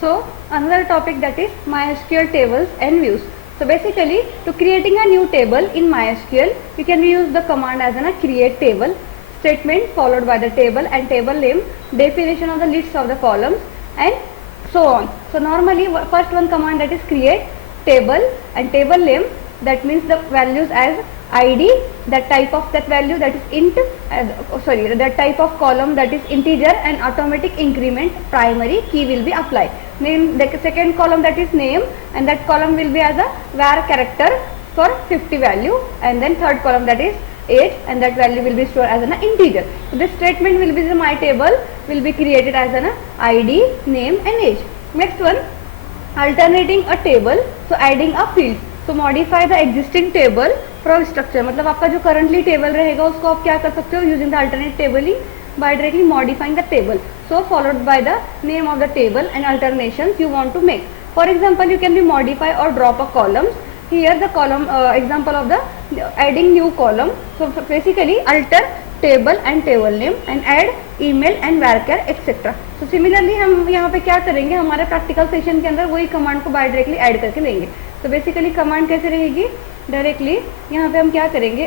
So another topic, that is MySQL tables and views. So basically, to creating a new table in MySQL, you can use the command as a create table statement followed by the table and table name, definition of the list of the columns, and so on. So normally first one command, that is create table, and table name, that means the values as id, that type of that value, that is int, that type of column, that is integer, and automatic increment primary key will be applied. Name, the second column, that is name, and that column will be as a var character for 50 value, and then third column, that is age, and that value will be stored as an integer. So this statement will be the my table will be created as an id, name, and age. Next one, alternating a table, so adding a field. So modify the existing table from structure, मतलब आपका जो currently table रहेगा उसको आप क्या कर सकते हो, using the alternate tabling by directly modifying the table. So followed by the name of the table and alternations you want to make. For example, you can be modify or drop a columns. Here the column example of the adding new column. So basically alter table and table name and add email and varchar etc. So similarly हम यहाँ पे क्या करेंगे, हमारे practical session के अंदर वही command को by directly add करके लेंगे. तो बेसिकली कमांड कैसे रहेगी, डायरेक्टली यहाँ पे हम क्या करेंगे,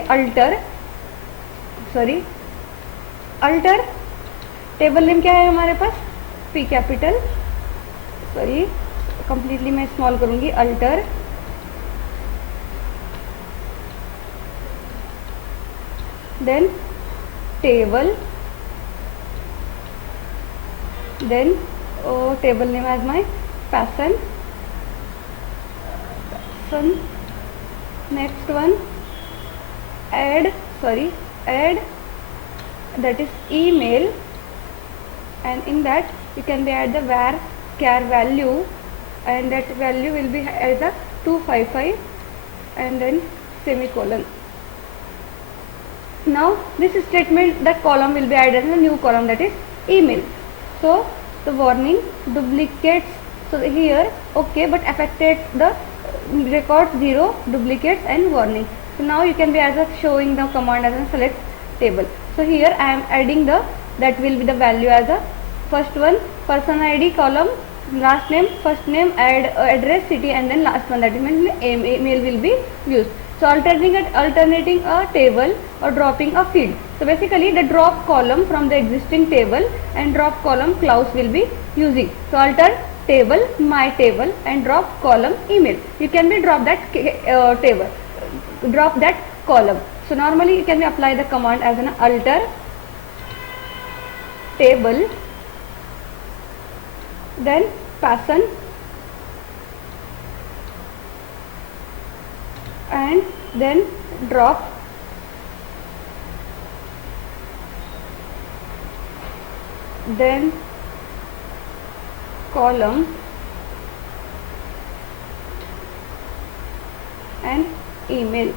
अल्टर टेबल नेम क्या है हमारे पास, पी कैपिटल, कंप्लीटली मैं स्मॉल करूँगी, alter then table, then table name as my person. Next one, add that is email, and in that you can be add the var value, and that value will be as a 255 and then semicolon. Now this statement, that column will be added as a new column, that is email. So the warning, duplicates, so here okay, but affected the record 0, duplicates and warning. So now you can be as a showing the command as a select table. So here I am adding the, that will be the value as a first one person id column, last name, first name, add address, city, and then last one, that is email will be used. So alternating a table or dropping a field. So basically the drop column from the existing table and drop column clause will be using. So alter table, my table, and drop column email. You can be drop that table, drop that column. So normally you can apply the command as an alter table, then person, and then drop then column and email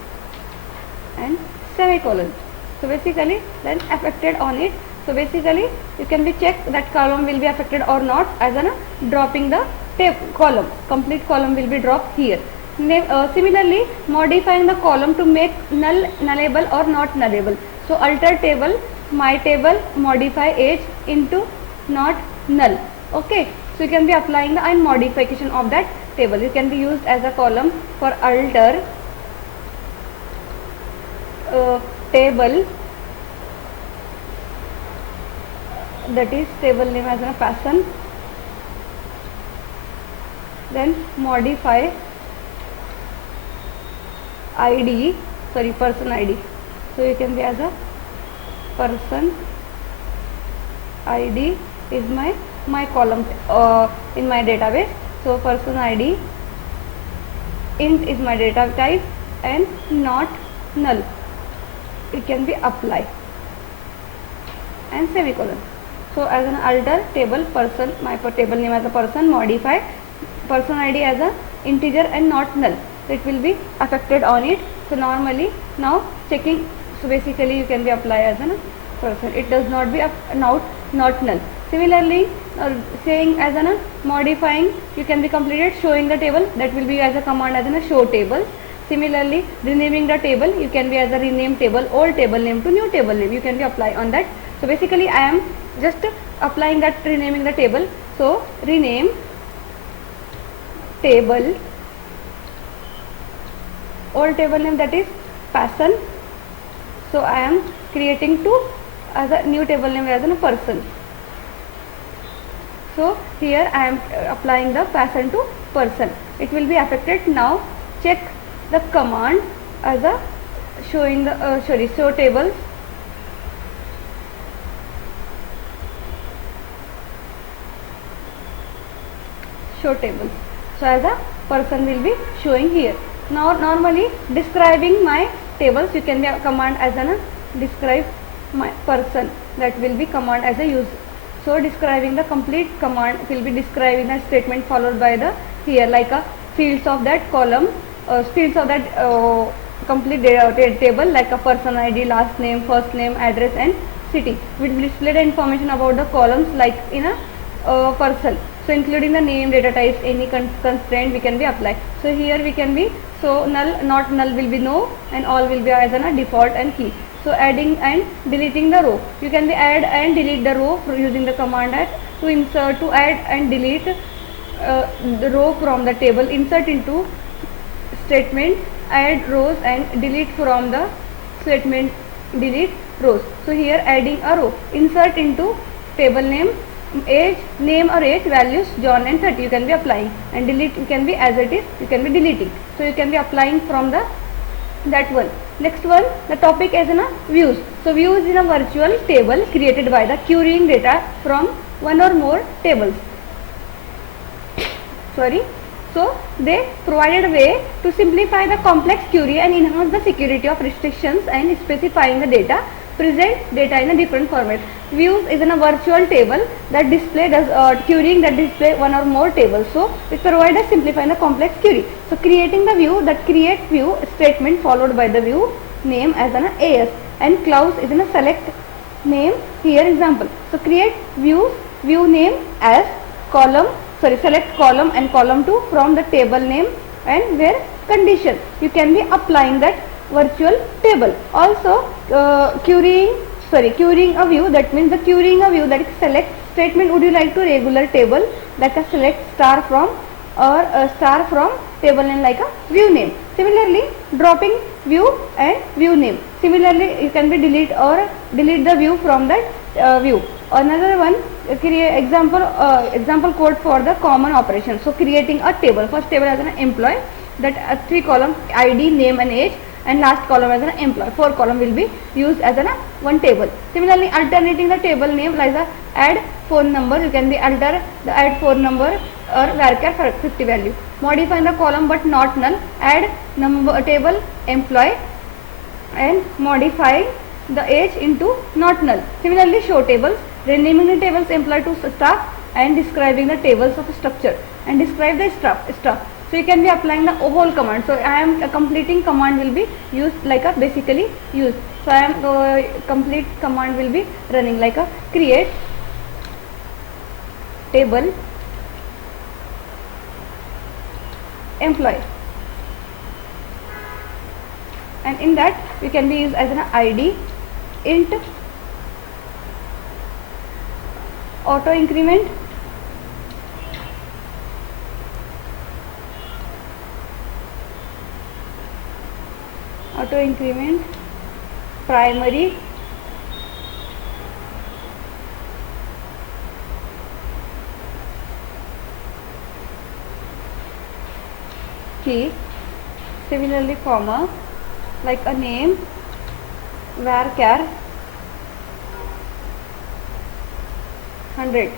and semicolon. So basically then affected on it. So basically you can be check that column will be affected or not as an dropping the column, complete column will be dropped here. Similarly modifying the column to make null, nullable or not nullable. So alter table, my table, modify age into not null. Okay, so you can be applying the and modification of that table. You can be used as a column for alter table, that is table name as a person, then modify id, person id. So you can be as a person id is my column in my database. So person id int is my data type and not null. It can be apply and semicolon. So as an alter table person, my table name as a person, modify person id as a integer and not null. So it will be affected on it. So normally now checking, so basically you can be apply as a person. It does not be not null. Similarly saying as a modifying, you can be completed showing the table, that will be as a command as a show table. Similarly renaming the table, you can be as a rename table, old table name to new table name, you can be apply on that. So basically I am just applying that renaming the table. So rename table, old table name, that is person. So I am creating two as a new table name as a person. So here I am applying the person to person. It will be affected. Now check the command as a showing the show tables. Show tables. So as a person will be showing here. Now normally describing my tables, you can be a command as a describe my person, that will be command as a use. So describing the complete command will be describing a statement followed by the here like a fields of that column, fields of that complete data table like a person ID, last name, first name, address and city. Will display the information about the columns like in a person. So including the name, data types, any constraint we can be applied. So here we can be, so null, not null will be no, and all will be as a default and key. So adding and deleting the row, you can be add and delete the row using the command add. To insert, to add and delete the row from the table, insert into statement, add rows and delete from the statement, delete rows. So here adding a row, insert into table name, age, name or age, values John and 30 you can be applying, and delete you can be as it is, you can be deleting. So you can be applying from the that one. Next one, the topic is in a views. So views is a virtual table created by the querying data from one or more tables. So they provided a way to simplify the complex query and enhance the security of restrictions and specifying the data, present data in a different format. Views is in a virtual table that display querying that display one or more tables. So it provides a simplifying the complex query. So creating the view, that create view statement followed by the view name as an AS, and clause is in a select name. Here example. So create view name as column, select column and column 2 from the table name, and where condition you can be applying that virtual table. Also querying a view, that means the querying a view, that is select statement, would you like to regular table like a select star from or a star from table name like a view name. Similarly dropping view and view name. Similarly you can be delete the view from that view. Another one, create example code for the common operation. So creating a table, first table as an employee, that 3 column ID, name and age, and last column as an employee. 4 column will be used as one table. Similarly alternating the table name like the add phone number, you can be alter the add phone number or varchar for 50 value. Modifying the column but not null, add number table employee and modifying the age into not null. Similarly show tables, renaming the tables employee to staff and describing the tables of structure and describe the stuff. So you can be applying the whole command. So I am completing command will be used like a basically used. So I am complete command will be running like a create table employee, and in that we can be used as an ID, int, auto increment, primary, key. Similarly comma, like a name, varchar 100,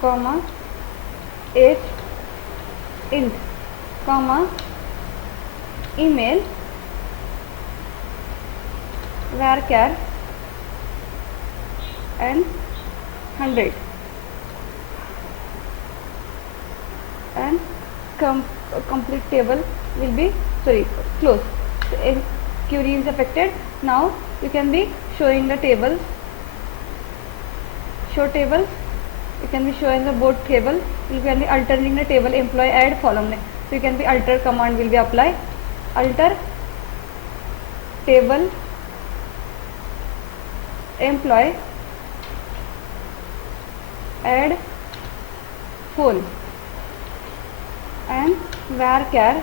comma age int, comma email varchar and 100, and complete table will be close. So query is affected. Now you can be showing the tables, show tables, you can be showing the both table, you can be altering the table employee, add column name. So you can be alter command will be apply, alter table employee, add phone, and varchar,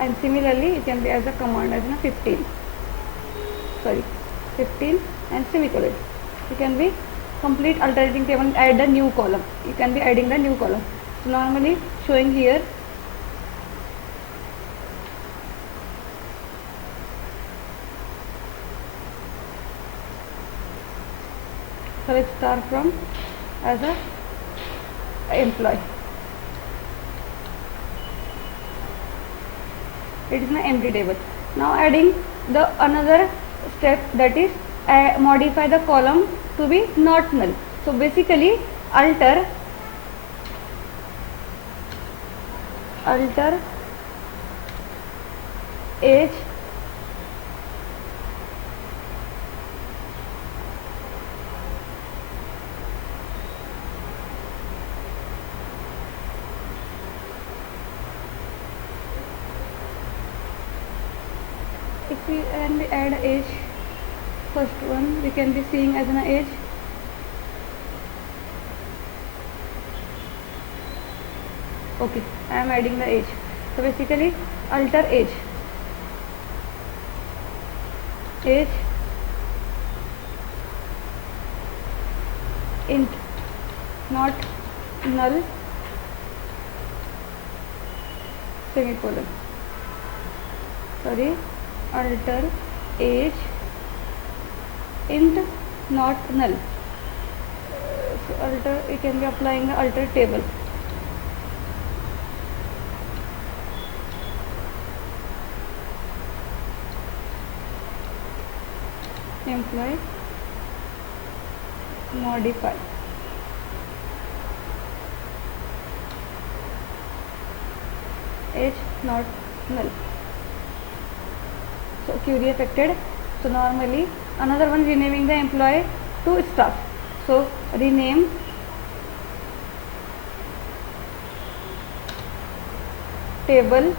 and similarly it can be as a command as 15 and semicolon. You can be complete alternating table, add a new column. You can be adding the new column. So normally showing here, select star from as a employee. It is an empty table. Now adding the another step, that is modify the column to be not null. So basically alter age if we add age, first one we can be seeing as an age. Okay, I am adding the age. So basically alter age int not null semicolon. Alter age int not null. So alter, you can be applying the alter table. Employee modify age not null. So query affected. So normally another one, renaming the employee to staff. So rename table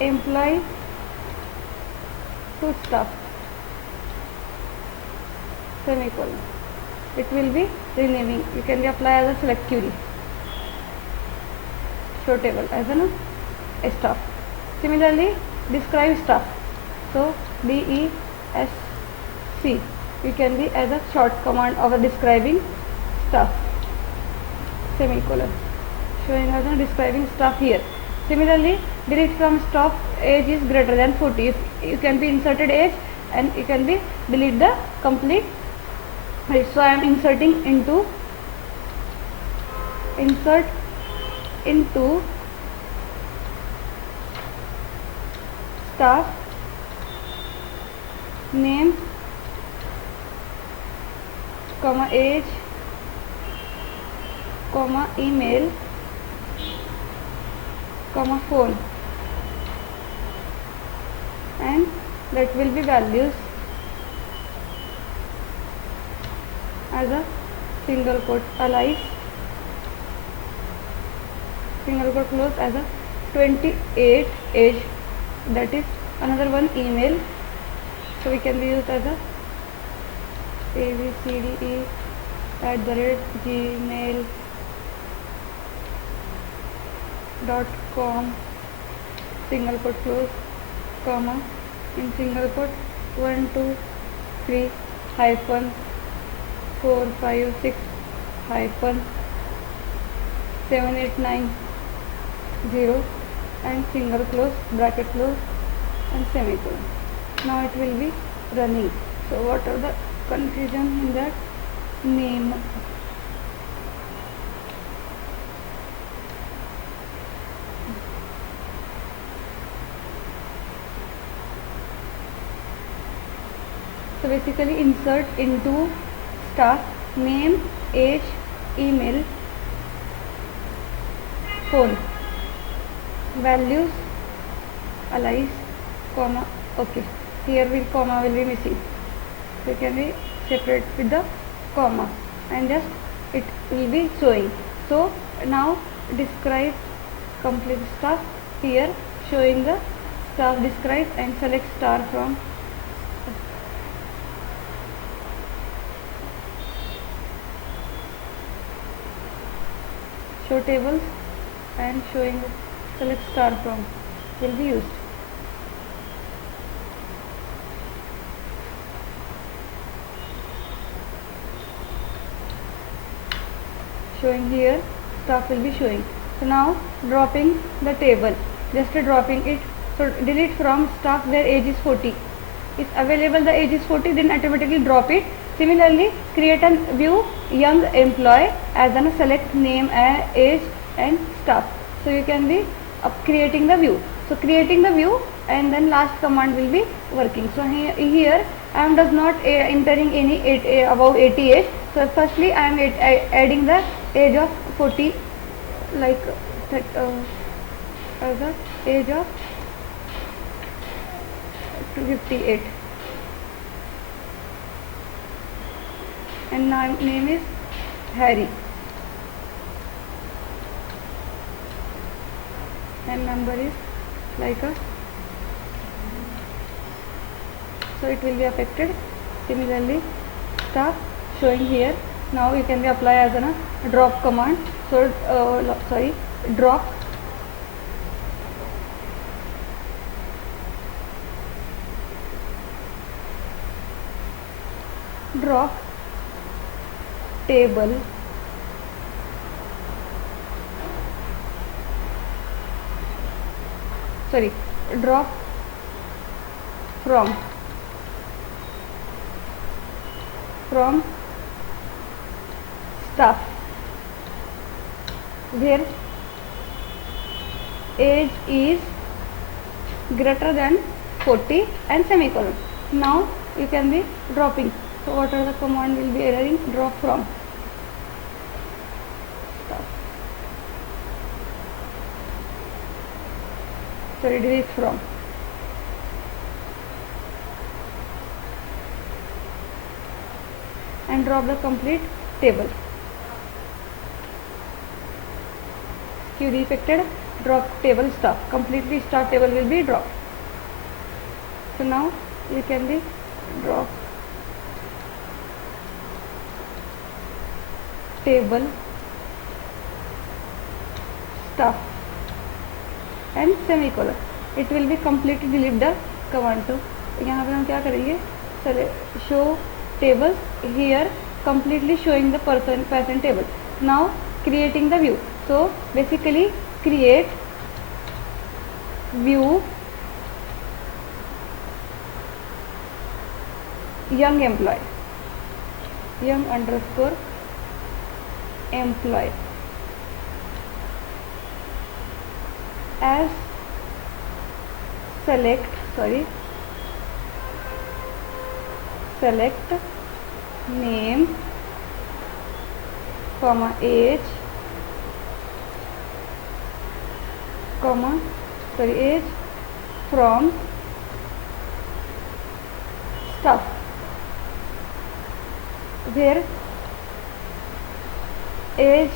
employee to staff semicolon. It will be renaming. You can apply as a select query. Show table as a staff. Similarly describe staff. So DESC, you can be as a short command of a describing staff semicolon, showing as a describing staff here. Similarly delete from staff age is greater than 40. If you can be inserted age and you can be delete the complete. Right, so I am inserting into staff name comma age comma email comma phone, and that will be values as a single quote, alias single quote close as a 28 age, that is another one email. So we can be used as a abcde@gmail.com single quote close comma in single quote 1 2 3 hyphen 4 5 6 hyphen 7 8 9 0 and single close bracket close and semicolon. Now it will be running. So what are the confusion in that name? So basically insert into staff name, age, email, phone, values, alias, comma. Okay, here will comma will be missing. So you can be separate with the comma and just it will be showing. So now describe complete stuff here, showing the stuff describe and select star from show tables and showing select star from will be used. Showing here, stuff will be showing. So now dropping the table, just dropping it. So delete from stuff where age is 40. If available the age is 40, then automatically drop it. Similarly, create a view young employee as an select name, age and stuff. So you can be creating the view. So creating the view and then last command will be working. So here I am does not entering any above 80 age. So firstly I am adding the age of 40, like as the age of 58, and name is Harry, and number is like a, so it will be affected. Similarly stuff showing here. Now you can be apply as a drop command. So drop table drop from stuff where age is greater than 40 and semicolon. Now you can be dropping. So what are the command will be erroring? Drop from stuff. Sorry, delete from. And drop the complete table. Query affected, drop table stuff. Completely stuff table will be dropped. So now you can be drop table stuff and semicolon. It will be completely delete the command. So यहाँ पे हम क्या करेंगे? Show tables here, completely showing the person table. Now creating the view. So basically create view young employee, young underscore employee as select name, comma age, age from stuff where age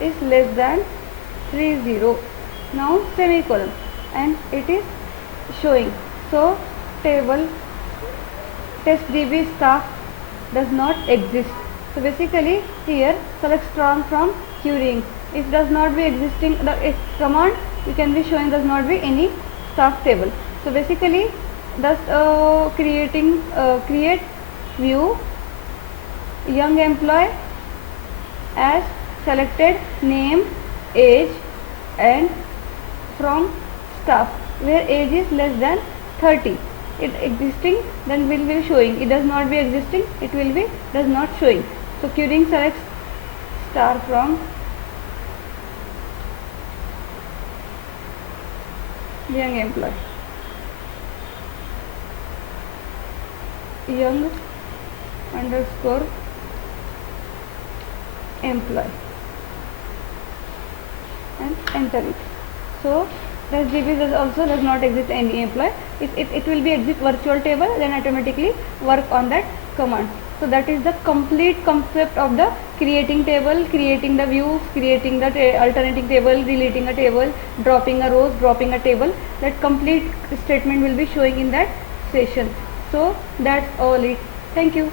is less than 30. Now semicolon, and it is showing. So table testdb staff does not exist. So basically here select strong from querying. If does not be existing, the command you can be showing does not be any staff table. So basically thus create view young employee as selected name, age and from staff where age is less than 30. It existing, then will be showing. It does not be existing, it will be does not showing. So querying selects star from young employee, young underscore employee, and enter it. So this DB does not exist any employee. If it will be exit virtual table, then automatically work on that command. So that is the complete concept of the creating table, creating the views, creating the alternating table, deleting a table, dropping a rows, dropping a table. That complete statement will be showing in that session. So that's all it. Thank you.